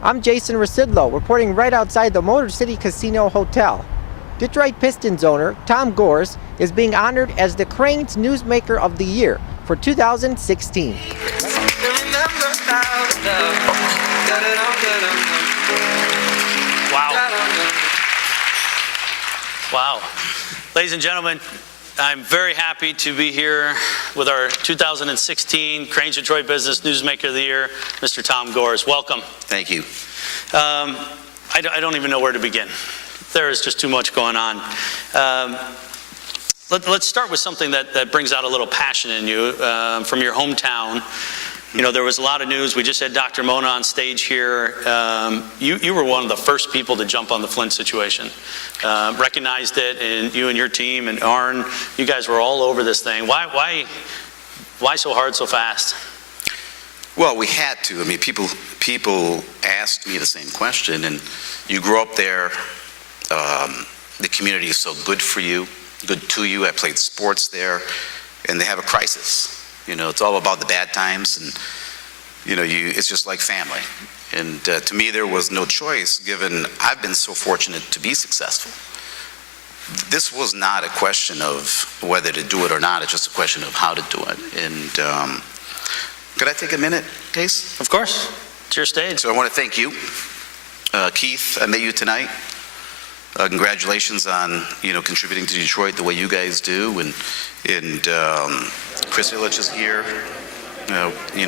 I'm Jason Rzucidlo, reporting right outside the MotorCity Casino Hotel. Detroit Pistons owner Tom Gores is being honored as the Crain's Newsmaker of the Year for 2016. Wow. Ladies and gentlemen, I'm very happy to be here with our 2016 Crain's Detroit Business Newsmaker of the Year, Mr. Tom Gores. Welcome. Thank you. I don't even know where to begin. There is just too much going on. Let's start with something that brings out a little passion in you from your hometown. You know, there was a lot of news. We just had Dr. Mona on stage here. You were one of the first people to jump on the Flint situation. Recognized it, and you and your team and Arn, you guys were all over this thing. Why so hard so fast? Well, we had to. I mean, people asked me the same question, and you grew up there. The community is so good for you, good to you. I played sports there, and they have a crisis. You know, it's all about the bad times, and you know, it's just like family. And to me, there was no choice, given I've been so fortunate to be successful. This was not a question of whether to do it or not. It's just a question of how to do it. And could I take a minute, Case? Of course. It's your stage. So I want to thank you, Keith. I met you tonight. Congratulations on contributing to Detroit the way you guys do, and Chris Illich is here.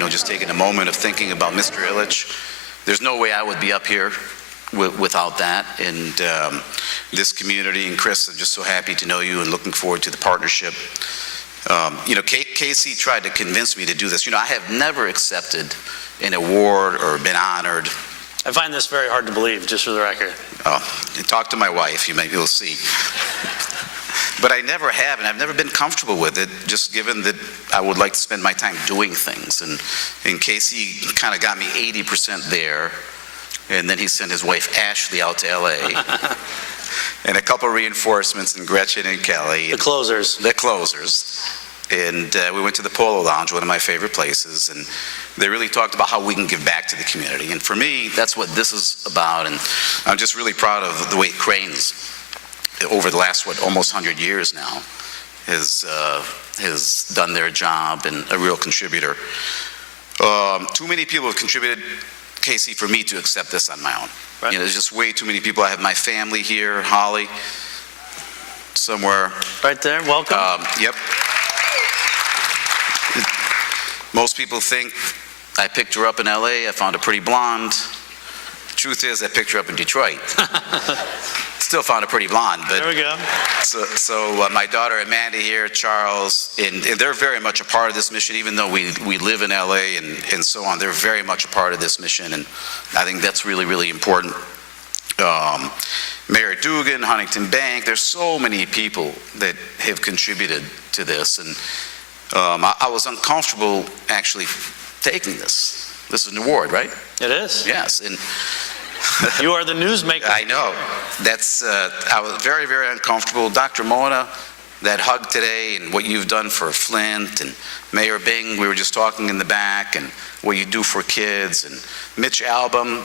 Just taking a moment of thinking about Mr. Illich. There's no way I would be up here without that. And this community and Chris, I'm just so happy to know you and looking forward to the partnership. Casey tried to convince me to do this. I have never accepted an award or been honored. I find this very hard to believe, just for the record. Oh, talk to my wife, you'll see. But I never have, and I've never been comfortable with it, just given that I would like to spend my time doing things. And Casey kind of got me 80% there, and then he sent his wife Ashley out to LA. And a couple of reinforcements, and Gretchen and Kelly. The closers. The closers. And we went to the Polo Lounge, one of my favorite places, and they really talked about how we can give back to the community. And for me, that's what this is about, and I'm just really proud of the way Crain's, over the last, almost 100 years now, has done their job and a real contributor. Too many people have contributed, Casey, for me to accept this on my own. Right. There's just way too many people. I have my family here, Holly, somewhere. Right there, welcome. Yep. Most people think I picked her up in LA, I found her pretty blonde. The truth is, I picked her up in Detroit. Still found her pretty blonde, but. There we go. So my daughter Amanda here, Charles, and they're very much a part of this mission, even though we live in LA and so on. They're very much a part of this mission, and I think that's really, really important. Mayor Dugan, Huntington Bank, there's so many people that have contributed to this, and I was uncomfortable actually taking this. This is an award, right? It is. Yes, and you are the newsmaker. I know. That's. I was very, very uncomfortable. Dr. Mona, that hug today, and what you've done for Flint, and Mayor Bing, we were just talking in the back, and what you do for kids, and Mitch Album,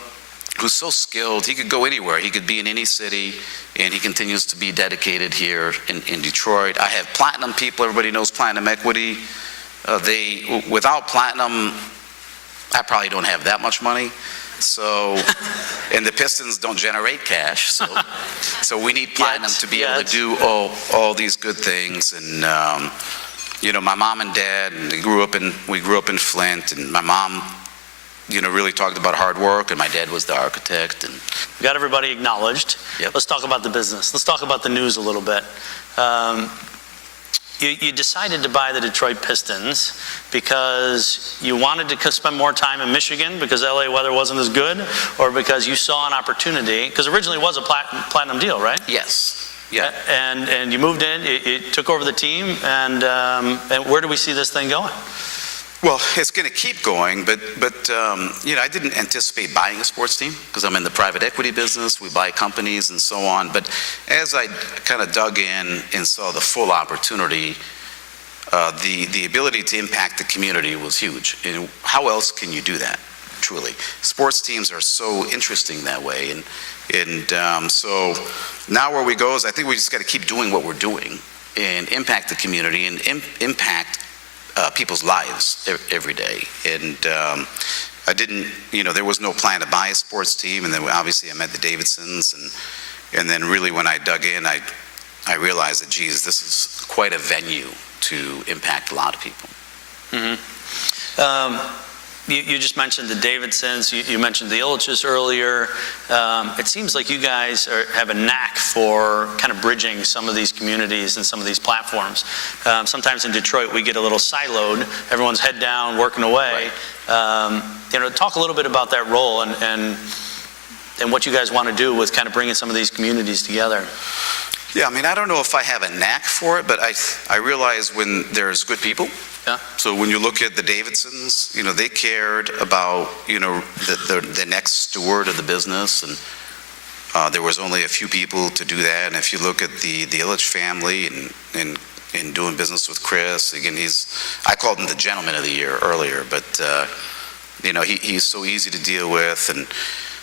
who's so skilled. He could go anywhere. He could be in any city, and he continues to be dedicated here in Detroit. I have platinum people. Everybody knows Platinum Equity. Without platinum, I probably don't have that much money. So, and the Pistons don't generate cash. So we need platinum to be able to do all these good things. And my mom and dad, and we grew up in Flint, and my mom, really talked about hard work, and my dad was the architect. And we got everybody acknowledged. Yep. Let's talk about the business. Let's talk about the news a little bit. You decided to buy the Detroit Pistons because you wanted to spend more time in Michigan because LA weather wasn't as good, or because you saw an opportunity, because originally it was a platinum deal, right? Yes. Yeah. And you moved in, it took over the team, and where do we see this thing going? Well, it's going to keep going, but I didn't anticipate buying a sports team because I'm in the private equity business. We buy companies and so on. But as I kind of dug in and saw the full opportunity, the ability to impact the community was huge. And how else can you do that? truly. Sports teams are so interesting that way, and so now where we go is I think we just got to keep doing what we're doing and impact the community and impact people's lives every day. And I didn't, there was no plan to buy a sports team, and then obviously I met the Davidsons, and then really when I dug in, I realized that, geez, this is quite a venue to impact a lot of people. You just mentioned the Davidsons, you mentioned the Illiches earlier. It seems like you guys have a knack for kind of bridging some of these communities and some of these platforms. Sometimes in Detroit we get a little siloed, everyone's head down, working away. Right. Talk a little bit about that role and what you guys want to do with kind of bringing some of these communities together. Yeah, I mean, I don't know if I have a knack for it, but I realize when there's good people. Yeah. So when you look at the Davidsons, they cared about, the next steward of the business, and there was only a few people to do that. And if you look at the Illich family and doing business with Chris, again, I called him the gentleman of the year earlier, but, he's so easy to deal with. And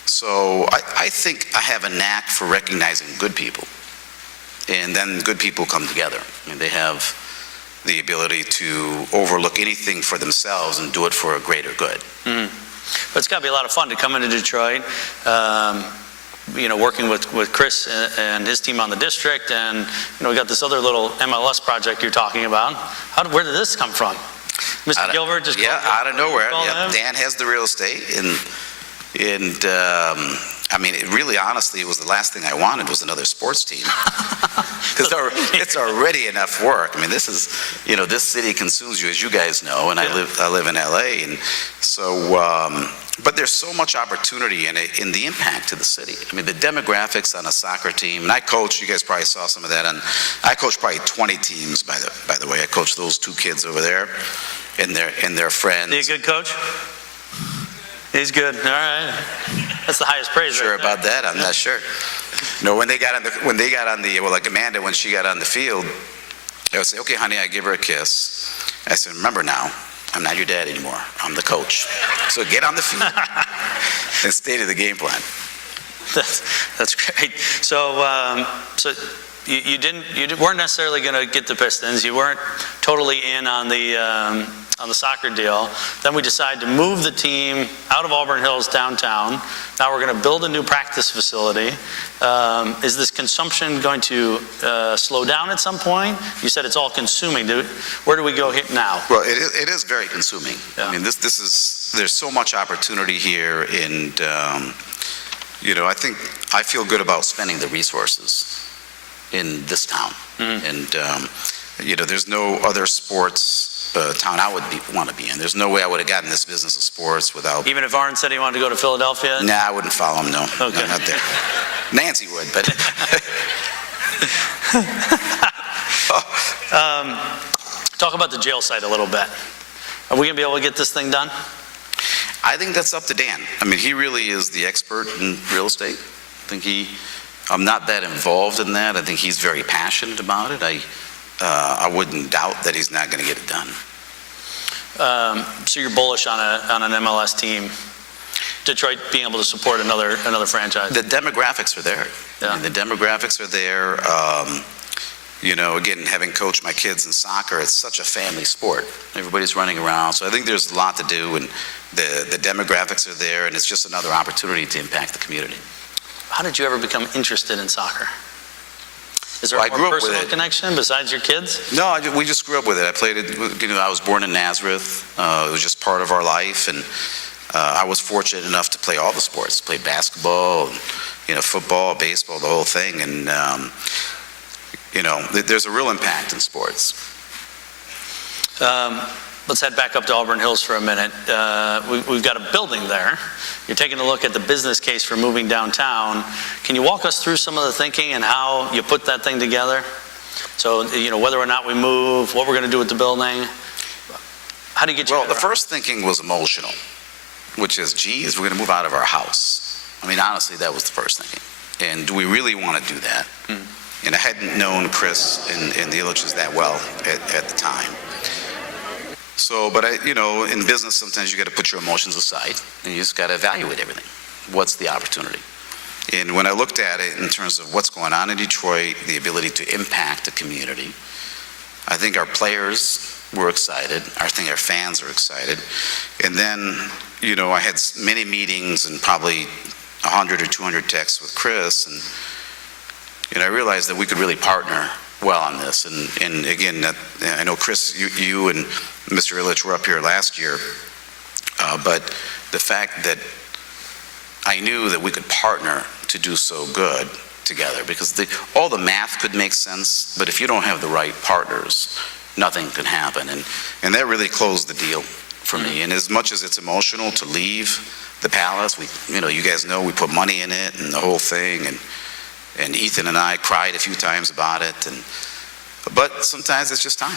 so I think I have a knack for recognizing good people. And then good people come together. I mean, they have the ability to overlook anything for themselves and do it for a greater good. Mm-hmm. But it's got to be a lot of fun to come into Detroit, working with Chris and his team on the district, and we got this other little MLS project you're talking about. Where did this come from? Mr. Gilbert just out of nowhere. Yeah, Dan has the real estate, and I mean, really, honestly, it was the last thing I wanted was another sports team. Because it's already enough work. I mean, this is, this city consumes you, as you guys know, and I live in LA, and so, but there's so much opportunity in the impact to the city. I mean, the demographics on a soccer team, and I coach, you guys probably saw some of that, I coach probably 20 teams, by the way. I coach those two kids over there and their friends. Is he a good coach? He's good. All right. That's the highest praise. Sure about that? I'm not sure. When they got on the like Amanda, when she got on the field, I would say, "Okay, honey," I give her a kiss. I said, "Remember now, I'm not your dad anymore. I'm the coach. So get on the field and stay to the game plan." That's great. So you weren't necessarily going to get the Pistons. You weren't totally in on the soccer deal. Then we decided to move the team out of Auburn Hills downtown. Now we're going to build a new practice facility. Is this consumption going to slow down at some point? You said it's all consuming. Where do we go now? Well, it is very consuming. Yeah. I mean, there's so much opportunity here, and I feel good about spending the resources in this town. Mm-hmm. And there's no other sports town I would want to be in. There's no way I would have gotten this business of sports without. Even if Arn said he wanted to go to Philadelphia? Nah, I wouldn't follow him, no. Okay. No, not there. Nancy would, but. Talk about the jail site a little bit. Are we going to be able to get this thing done? I think that's up to Dan. I mean, he really is the expert in real estate. I think I'm not that involved in that. I think he's very passionate about it. I wouldn't doubt that he's not going to get it done. So you're bullish on an MLS team, Detroit being able to support another franchise? The demographics are there. Yeah. I mean, the demographics are there. Again, having coached my kids in soccer, it's such a family sport. Everybody's running around. So I think there's a lot to do, and the demographics are there, and it's just another opportunity to impact the community. How did you ever become interested in soccer? Is there a more personal connection besides your kids? No, we just grew up with it. I played it. I was born in Nazareth. It was just part of our life, and I was fortunate enough to play all the sports. Played basketball, football, baseball, the whole thing, and there's a real impact in sports. Let's head back up to Auburn Hills for a minute. We've got a building there. You're taking a look at the business case for moving downtown. Can you walk us through some of the thinking and how you put that thing together? So, whether or not we move, what we're going to do with the building. How do you get you? Well, the first thinking was emotional, which is, geez, we're going to move out of our house. I mean, honestly, that was the first thinking. And do we really want to do that? Mm. And I hadn't known Chris and the Illiches that well at the time. So, but in business, sometimes you got to put your emotions aside, and you just got to evaluate everything. What's the opportunity? And when I looked at it in terms of what's going on in Detroit, the ability to impact the community, I think our players were excited. I think our fans are excited. And then, I had many meetings and probably 100 or 200 texts with Chris, and I realized that we could really partner well on this. And again, I know Chris, you and Mr. Illich were up here last year, but the fact that I knew that we could partner to do so good together, because all the math could make sense, but if you don't have the right partners, nothing can happen. And that really closed the deal for me. And as much as it's emotional to leave the Palace, you guys know we put money in it and the whole thing, and Ethan and I cried a few times about it, but sometimes it's just time.